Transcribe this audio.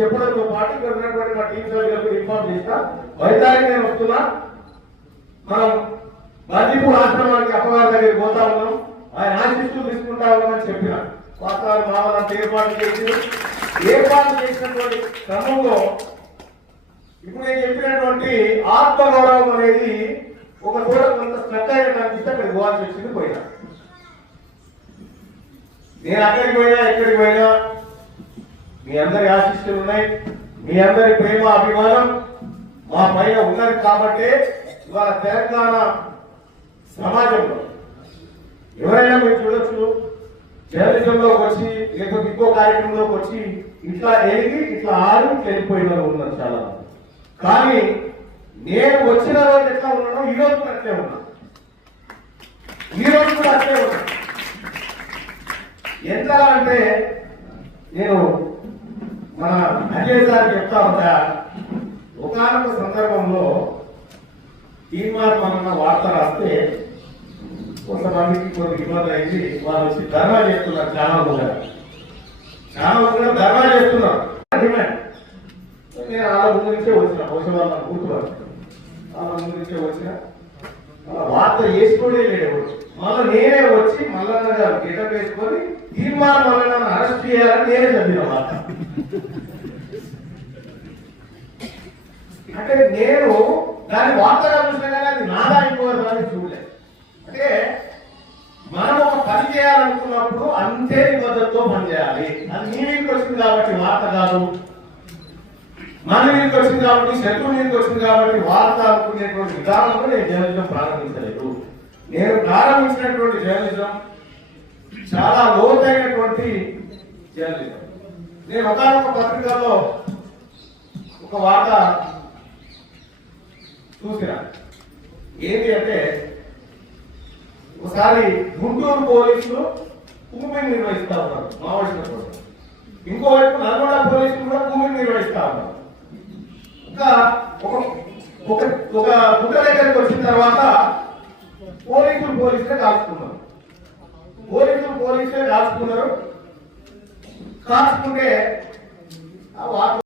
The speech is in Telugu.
చెప్పడంతో పాటు ఇక్కడ ఉన్నటువంటి మా టీం సభ్యులకు ఇన్ఫార్మ్ చేస్తా. వైజాగ్ నేను వస్తున్నా. మనం గాజీపూర్ ఆశ్రమానికి అప్పగారి దగ్గరికి పోతా ఉన్నాం. ఆయన ఆశిస్తూ తీసుకుంటా ఉన్నామని చెప్పిన. వాస్తవాలు మామూలు ఏర్పాటు చేసి ఏర్పాటు చేసినటువంటి క్రమంలో ఇప్పుడు నేను చెప్పినటువంటి ఆత్మగౌరవం అనేది ఒక చోట కొంత శ్రద్ధ అయిన కనిపిస్తే అక్కడికి పోవాల్సి వచ్చింది పోయినా. నేను అక్కడికి పోయినా ఎక్కడికి పోయినా మీ అందరి ఆశిస్తులు ఉన్నాయి. మీ అందరి ప్రేమ అభిమానం మా పైన ఉన్నది కాబట్టి ఇవాళ తెలంగాణ సమాజంలో ఎవరైనా మీరు చూడొచ్చు జర్నలిజంలోకి వచ్చి లేకపోతే ఇంకో కార్యక్రమంలోకి వచ్చి ఇట్లా ఎరిగి ఇట్లా ఆడి వెళ్ళిపోయిన వాళ్ళు ఉన్నారు చాలా కానీ నేను వచ్చిన రోజు ఎట్లా ఉన్నానో ఈ రోజు కూడా అట్లే ఉన్నా. ఈ రోజు కూడా అట్లే ఉన్నా. ఎంత అంటే నేను మన అజయ్ సార్ చెప్తా ఉందా ఒకనొక సందర్భంలో తీర్మానం అన్న వార్త రాస్తే కొంతమందికి కొన్ని ఇబ్బంది అయింది. వాళ్ళు వచ్చి ధర్నా చేస్తున్నారు చాలా కూడా. చాలా కూడా ధర్నా చేస్తున్నారు. నేను వాళ్ళ ముందు నుంచే వచ్చిన బహుశా వాళ్ళ కూతురు వాళ్ళ ముందు నుంచే వచ్చిన. వాళ్ళ వార్త వేసుకోలే లేడు మళ్ళీ నేనే వచ్చి మల్లన్న గారు గెటప్ వేసుకొని తీర్మానం మల్లన్న అరెస్ట్ చేయాలని నేనే చదివిన మాట. అంటే నేను దాని వార్తగా చూసినా కానీ అది నాదా అయిపోదు అని చూడలే. అంటే మనం ఒక పని చేయాలనుకున్నప్పుడు అంతే నిబద్ధతతో పని చేయాలి. అది నీ మీదకి వచ్చింది కాబట్టి వార్త కాదు. మన మీదకి వచ్చింది కాబట్టి శత్రువు మీదకి వచ్చింది కాబట్టి వార్త అనుకునేటువంటి కూడా నేను జరగడం ప్రారంభించలేదు. నేను ప్రారంభించినటువంటి జర్నలిజం చాలా లోతైనటువంటి జర్నలిజం నేను ఒకనొక పత్రికల్లో ఒక వార్త చూసిన. ఏంటి అంటే ఒకసారి గుంటూరు పోలీసులు కుమ్మిని నిర్వహిస్తా ఉన్నారు మావోయిస్టుల కోసం. ఇంకోవైపు నల్గొండ పోలీసులు కూడా కూమింగ్ నిర్వహిస్తా ఉన్నారు. ఇంకా ఒక ఒక ఒక గుట్ట దగ్గరికి వచ్చిన తర్వాత పోలీసులు పోలీసులే కాల్చుకున్నారు పోలీసులు పోలీసులే కాల్చుకున్నారు కాల్చుకుంటే ఆ వార్త